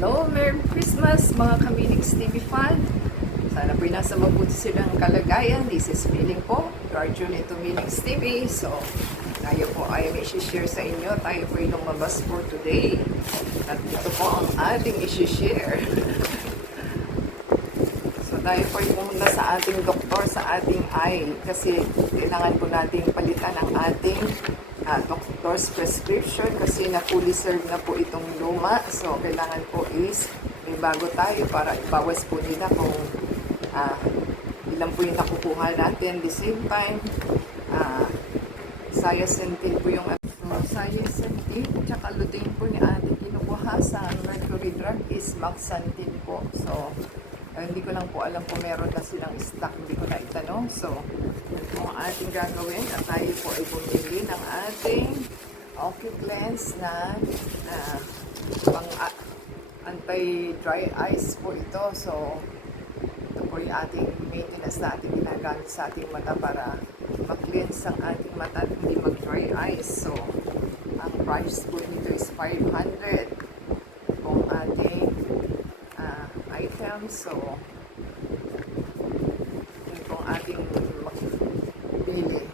Hello, Merry Christmas mga Kamilings TV fan. Sana po'y nasa mabuti silang kalagayan. This is Feeling po, Guardian ito Milings TV. So, tayo po ay may share sa inyo. Tayo po'y lumabas for today. At ito po ang ating isi-share. So, tayo po'y pumunta sa ating doktor, sa ating eye. Kasi kailangan po natin palitan ang ating doctor's prescription kasi na-fully serve na po itong luma. So, kailangan po is may bago tayo para ibawas po nila kung ilan po yung nakukuha natin. The same time, Siacentin po yung Siacentin, tsaka lutein po ni ating kinukuha sa mercury drug is Maxantin po. So, hindi ko lang po alam kung meron na silang stock, hindi ko na itanong. So, yun po ang ating gagawin at tayo po ay bumili ng ating Ociclens na pang anti-dry eyes po ito. So, ito po yung ating maintenance na ating ginagamit sa ating mata para mag-cleanse ang ating mata at hindi mag-dry eyes. So, ang price po nito is 500 kung ating items. So, yun pong ating pili.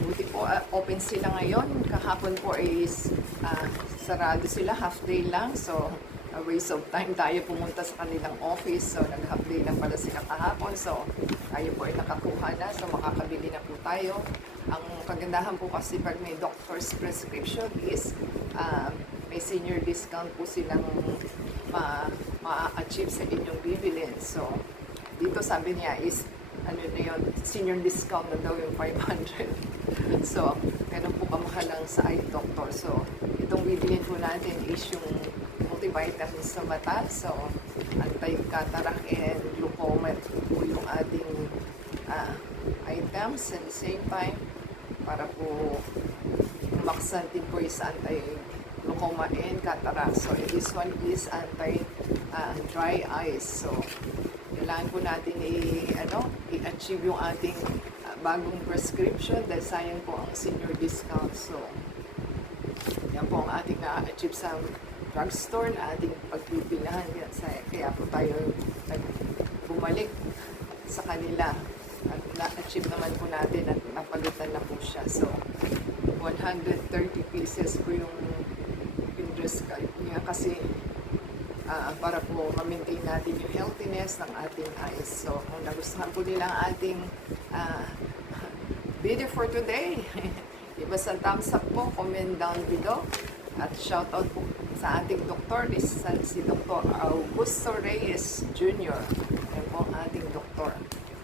Buti po, open sila ngayon. Kahapon po is sarado sila, half day lang. So, a waste of time tayo pumunta sa kanilang office. So, nag-half day lang pala sila kahapon. So, tayo po ay nakakuha na. So, makakabili na po tayo. Ang kagandahan po kasi pag may doctor's prescription is may senior discount po silang ma-achieve sa inyong bibilin. So, dito sabi niya is, ano na yun, senior discount na daw yung 500. So, ganun po kamahal lang sa eye doctor. So, itong bibilin po natin is yung multivitamins sa mata. So, anti-cataract and glaucoma po yung ating items. At the same time, para po Maxantin po is anti-glaucoma and cataract. So, this one is anti-dry eyes. So, kailangan po natin i-achieve yung ating bagong prescription dahil sayang po ang senior discount. So, yan po ang ating na-achieve sa drugstore na ating pagpipinahan. Kaya po tayo bumalik sa kanila. At na-achieve naman po natin at napalitan na po siya. So, 130 pieces po yung prescribe niya kasi para po ma-maintain natin yung healthiness ng ating eyes. So, kung nagustuhan po nila ang ating video for today, give us a thumbs up po, comment down below, at shout out po sa ating doktor, si Dr. Augusto Reyes Jr. Yan po ang ating doktor.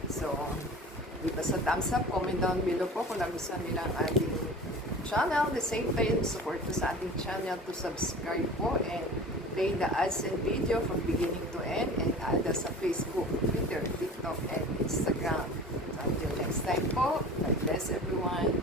So, give us a thumbs up, comment down below po kung nagustuhan nila ang ating channel. The same time, support po sa ating channel to subscribe po and play the ads and video from beginning to end and add us sa Facebook, Twitter, TikTok, and Instagram. So until next time po, God bless everyone.